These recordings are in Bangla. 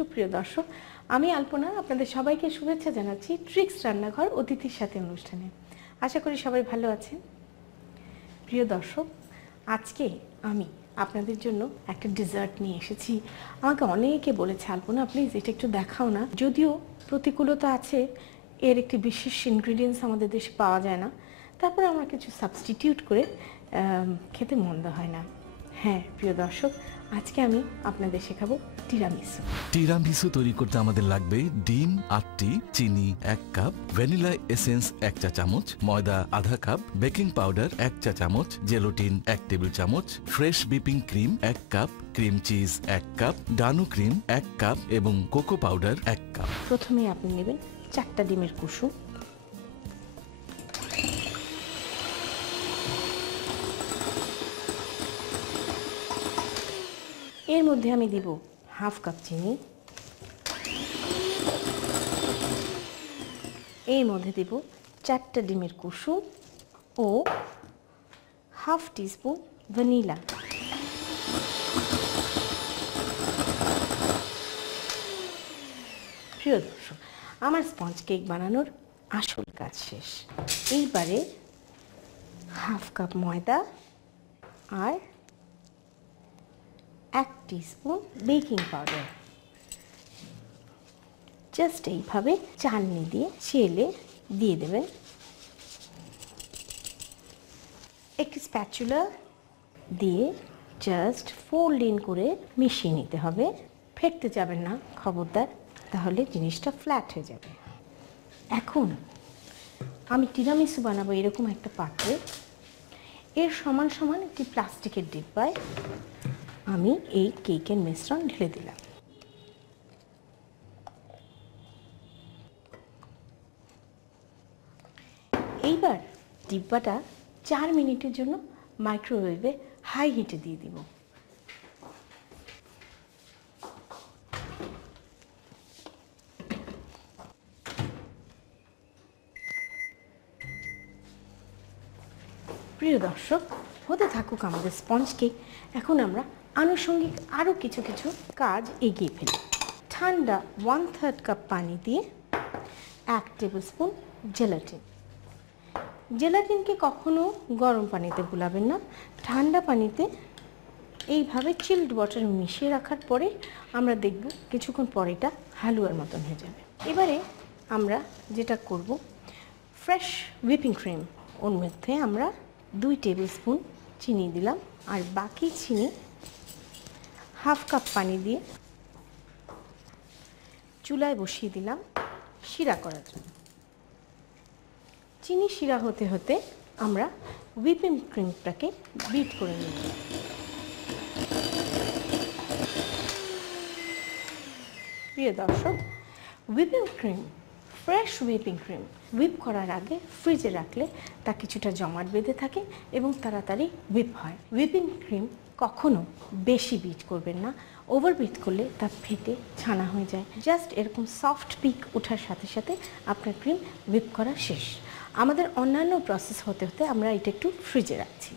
সুপ্রিয় দর্শক, আমি আলপনা আপনাদের সবাইকে শুভেচ্ছা জানাচ্ছি ট্রিক্স রান্নাঘর অতিথির সাথে অনুষ্ঠানে। আশা করি সবাই ভালো আছেন। প্রিয় দর্শক, আজকে আমি আপনাদের জন্য একটা ডেজার্ট নিয়ে এসেছি। আমাকে অনেকে বলেছে, আলপনা প্লিজ এটা একটু দেখাও না। যদিও প্রতিকূলতা আছে, এর একটি বিশেষ ইনগ্রিডিয়েন্টস আমাদের দেশে পাওয়া যায় না, তারপরে আমরা কিছু সাবস্টিটিউট করে খেতে মন্দ হয় না। হ্যাঁ প্রিয় দর্শক, আজকে আমি আপনাদের শেখাবো টিরামিসু। টিরামিসু তৈরি করতে আমাদের লাগবে ডিম 8টি, চিনি 1 কাপ, ভ্যানিলা এসেন্স 1 চা চামচ, ময়দা আধা কাপ, বেকিং পাউডার 1 চা চামচ, জেলোটিন 1 টেবিল চামচ, fresh whipping cream 1 cup, cream cheese 1 cup, Dano cream 1 cup এবং কোকো পাউডার 1 কাপ। প্রথমে আপনি নেবেন 4টা ডিমের কুসুম, এর মধ্যে আমি দিব হাফ কাপ চিনি, এর মধ্যে দিব 4টা ডিমের কুসুম ও হাফ টিস্পুন ভ্যানিলা। প্রিয় দর্শক, আমার স্পঞ্জ কেক বানানোর আসল কাজ শেষ। এইবারে হাফ কাপ ময়দা আর 1 টিস্পুন বেকিং পাউডার জাস্ট এইভাবে চালনি দিয়ে চেলে দিয়ে দেবেন। একটি স্প্যাচুলা দিয়ে জাস্ট ফোল্ড ইন করে মিশিয়ে নিতে হবে। ফেটতে যাবেন না খবরদার, তাহলে জিনিসটা ফ্ল্যাট হয়ে যাবে। এখন আমি টিরামিসু বানাবো এরকম একটা পাত্রে, এর সমান সমান একটি প্লাস্টিকের ডিব্বায় আমি এই কেকের মিশ্রণ ঢেলে দিলাম। এইবার ডিব্বাটা 4 মিনিটের জন্য মাইক্রোওয়েভে হাই হিটে দিয়ে দিব। প্রিয় দর্শক, হতে থাকুক আমাদের স্পঞ্জ কেক। এখন আমরা আনুষঙ্গিক আরও কিছু কাজ এগিয়ে ফেলি। ঠান্ডা 1/3 কাপ পানি দিয়ে 1 টেবিল স্পুন জেলাটিন। জেলাটিনকে কখনো গরম পানিতে গুলাবেন না, ঠান্ডা পানিতে এইভাবে চিল্ড ওয়াটার মিশিয়ে রাখার পরে আমরা দেখব কিছুক্ষণ পরে এটা হালুয়ার মতন হয়ে যাবে। এবারে আমরা যেটা করব, ফ্রেশ হুইপিং ক্রিম, ওর মধ্যে আমরা 2 টেবিল স্পুন চিনি দিলাম আর বাকি চিনি হাফ কাপ পানি দিয়ে চুলায় বসিয়ে দিলাম শিরা করার জন্য। চিনি শিরা হতে হতে আমরা হুইপিং ক্রিমটাকে বিট করে নেব। প্রিয় দর্শক, whipping cream, fresh whipping cream whip করার আগে ফ্রিজে রাখলে তা কিছুটা জমাট বেঁধে থাকে এবং তাড়াতাড়ি হুইপ হয়। হুইপিং ক্রিম কখনো বেশি বিট করবেন না, ওভার বিট করলে তা ফেটে ছানা হয়ে যায়। জাস্ট এরকম সফট পিক ওঠার সাথে সাথে আপনার ক্রিম হুইপ করা শেষ। আমাদের অন্যান্য প্রসেস হতে হতে আমরা এটা একটু ফ্রিজে রাখছি।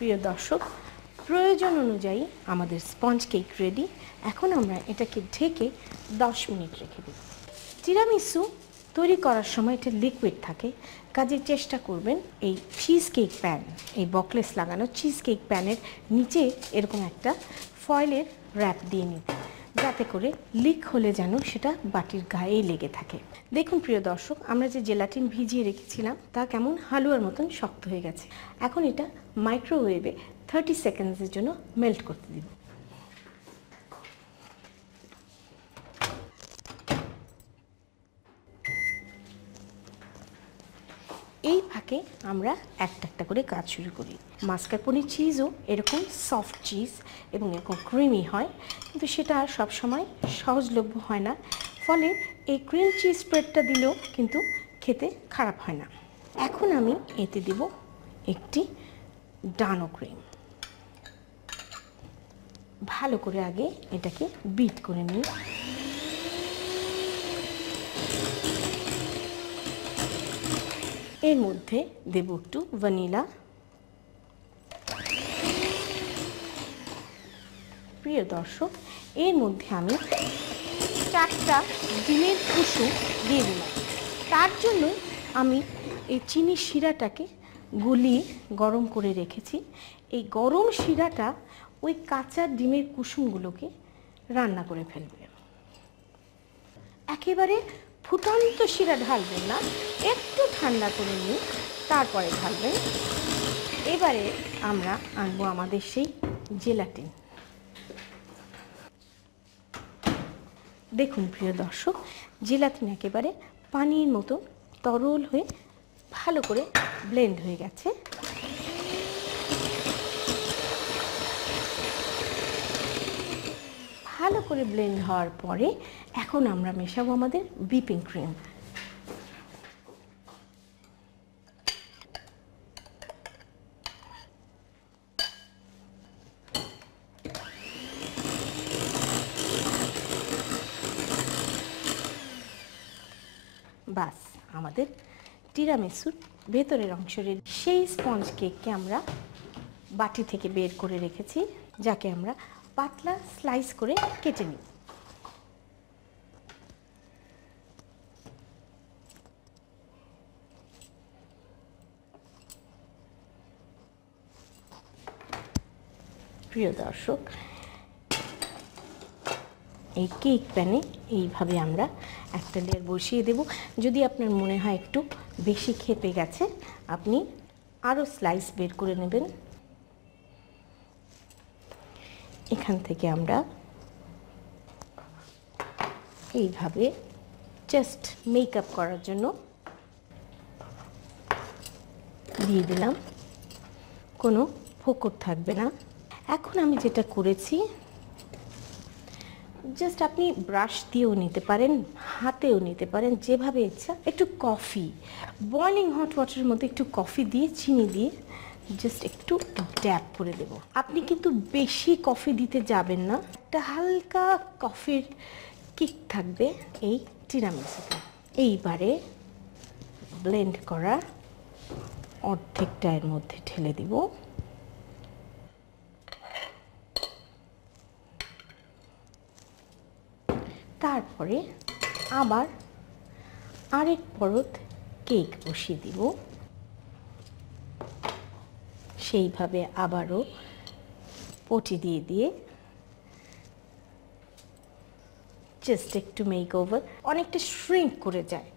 প্রিয় দর্শক, প্রয়োজন অনুযায়ী আমাদের স্পঞ্জ কেক রেডি। এখন আমরা এটাকে ঢেকে 10 মিনিট রেখে দেব। টিরামিসু তৈরি করার সময় এটা লিকুইড থাকে, কাজে চেষ্টা করবেন এই চিজ কেক প্যান, এই বকলেস লাগানো চিজ কেক প্যানের নিচে এরকম একটা ফয়েলের র্যাপ দিয়ে নিতে, যাতে করে লিক হলে যেন সেটা বাটির গায়ে লেগে থাকে। দেখুন প্রিয় দর্শক, আমরা যে জেলাটিন ভিজিয়ে রেখেছিলাম তা কেমন হালুয়ার মতন শক্ত হয়ে গেছে। এখন এটা মাইক্রোওয়েভে 30 সেকেন্ডসের জন্য মেল্ট করতে দিব। এই ফাঁকে আমরা একটা করে কাজ শুরু করি। মাস্কারপোনে চিজও এরকম সফট চিজ এবং এরকম ক্রিমি হয়, কিন্তু সেটা সবসময় সহজলভ্য হয় না, ফলে এই ক্রিম চিজ স্প্রেডটা দিলেও কিন্তু খেতে খারাপ হয় না। এখন আমি এতে দেব একটি ডানো ক্রিম। ভালো করে আগে এটাকে বিট করে নিই। এর মধ্যে দেব একটু ভ্যানিলা। প্রিয় দর্শক, এর মধ্যে আমি 4টা ডিমের কুসুম দিয়ে দিলাম। তার জন্য আমি এই চিনির শিরাটাকে গলিয়ে গরম করে রেখেছি। এই গরম শিরাটা ওই কাঁচা ডিমের কুসুমগুলোকে রান্না করে ফেলবে। একেবারে ফুটন্ত শিরা ঢালবেন না, একটু ঠান্ডা করে নিয়ে তারপরে ঢালবেন। এবারে আমরা আনবো আমাদের সেই জেলাটিন। দেখুন প্রিয় দর্শক, জেলাটিন একেবারে পানির মতো তরল হয়ে ভালো করে ব্লেন্ড হয়ে গেছে। ভালো করে ব্লেন্ড হওয়ার পরে এখন আমরা মেশাবো আমাদের হুইপিং ক্রিম। বাস, আমাদের টিরামিসুর ভেতরের অংশের সেই স্পঞ্জ কেককে আমরা বাটি থেকে বের করে রেখেছি, যাকে আমরা পাতলা স্লাইস করে কেটে নিই। প্রিয় দর্শক, এই কেক প্যানে এইভাবে আমরা একটা লেয়ার বসিয়ে দেব। যদি আপনার মনে হয় একটু বেশি খেপে গেছে, আপনি আরও স্লাইস বের করে নেবেন। এখান থেকে আমরা এইভাবে জাস্ট মেকআপ করার জন্য দিয়ে দিলাম, কোনো ফোকর থাকবে না। এখন আমি যেটা করেছি, জাস্ট আপনি ব্রাশ দিয়েও নিতে পারেন, হাতেও নিতে পারেন, যেভাবে ইচ্ছা। একটু কফি, বয়লিং হট ওয়াটারের মধ্যে একটু কফি দিয়ে চিনি দিয়ে জাস্ট একটু ড্যাব করে দেব। আপনি কিন্তু বেশি কফি দিতে যাবেন না, একটা হালকা কফির কিক থাকবে এই টিরামিসুতে। এইবারে ব্লেন্ড করা অর্ধেকটা এর মধ্যে ঢেলে দিব। তারপরে আবার আরেক পরত কেক বসিয়ে দিব। সেইভাবে আবারও পটি দিয়ে দিয়ে জাস্ট একটু মেক ওভার, অনেকটা শ্রিঙ্ক করে যায়,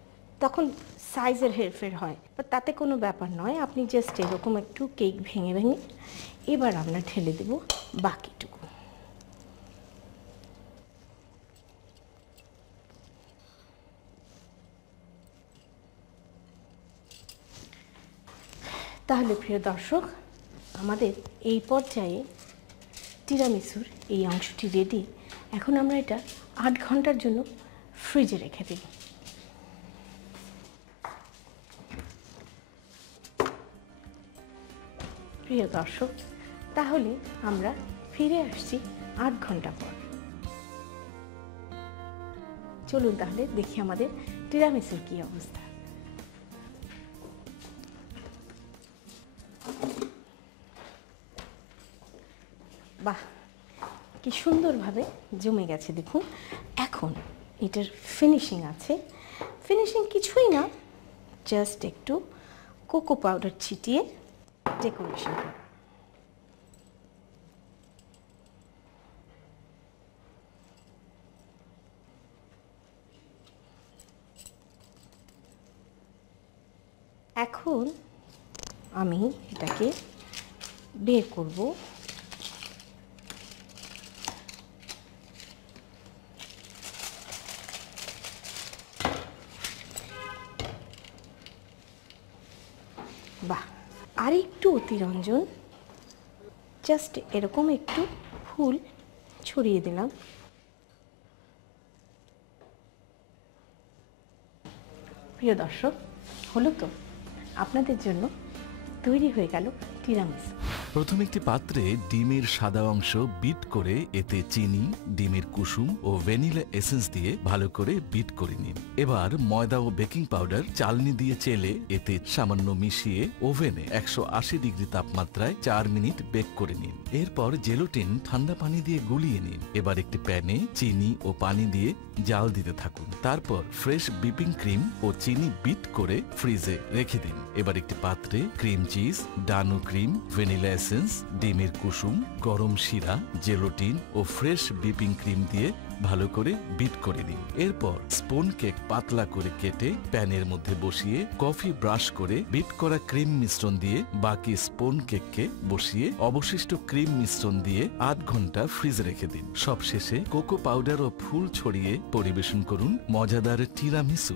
তখন সাইজের হেরফের হয়, বা তাতে কোনো ব্যাপার নয়। আপনি জাস্ট এরকম একটু কেক ভেঙে ভেঙে এবার আমরা ঢেলে দেব বাকিটুকু। তাহলে প্রিয় দর্শক, আমাদের এই পর্যায়ে টিরামিসুর এই অংশটি রেডি। এখন আমরা এটা 8 ঘন্টার জন্য ফ্রিজে রেখে দেব। প্রিয় দর্শক, তাহলে আমরা ফিরে আসছি 8 ঘন্টা পর। চলুন তাহলে দেখি আমাদের টিরামিসুর কি অবস্থা। বাহ, কি সুন্দরভাবে জমে গেছে দেখুন। এখন এটার ফিনিশিং আছে। ফিনিশিং কিছুই না, জাস্ট একটু কোকো পাউডার ছিটিয়ে ডেকোরেশন করা। এখন আমি এটাকে বের করব। বাহ, আর একটু অতিরঞ্জন, জাস্ট এরকম একটু ফুল ছড়িয়ে দিলাম। প্রিয় দর্শক, হলো তো, আপনাদের জন্য তৈরি হয়ে গেল টিরামিসু। প্রথমে একটি পাত্রে ডিমের সাদা অংশ বিট করে এতে চিনি, ডিমের কুসুম ও ভ্যানিলা এসেন্স দিয়ে ভালো করে বিট করে নিন। এবার ময়দা ও বেকিং পাউডার চালনি দিয়ে চেলে এতে সামান্য মিশিয়ে ওভেনে 180 ডিগ্রি তাপমাত্রায় 4 মিনিট বেক করে নিন। এরপর জেলোটিন ঠান্ডা পানি দিয়ে গুলিয়ে নিন। এবার একটি প্যানে চিনি ও পানি দিয়ে জাল দিতে থাকুন। তারপর ফ্রেশ হুইপিং ক্রিম ও চিনি বিট করে ফ্রিজে রেখে দিন। এবার একটি পাত্রে cream cheese, ডানো cream, vanilla essence, ডিমের কুসুম, গরম শিরা, জেলোটিন ও ফ্রেশ হুইপিং ক্রিম দিয়ে ভালো করে বিট করে নিন। এরপর স্পন কেক পাতলা করে কেটে প্যানের মধ্যে বসিয়ে কফি ব্রাশ করে বিট করা ক্রিম মিশ্রণ দিয়ে বাকি স্পন কেককে বসিয়ে অবশিষ্ট ক্রিম মিশ্রণ দিয়ে 8 ঘন্টা ফ্রিজে রেখে দিন। সবশেষে কোকো পাউডার ও ফুল ছড়িয়ে পরিবেশন করুন মজাদার তিরামিসু।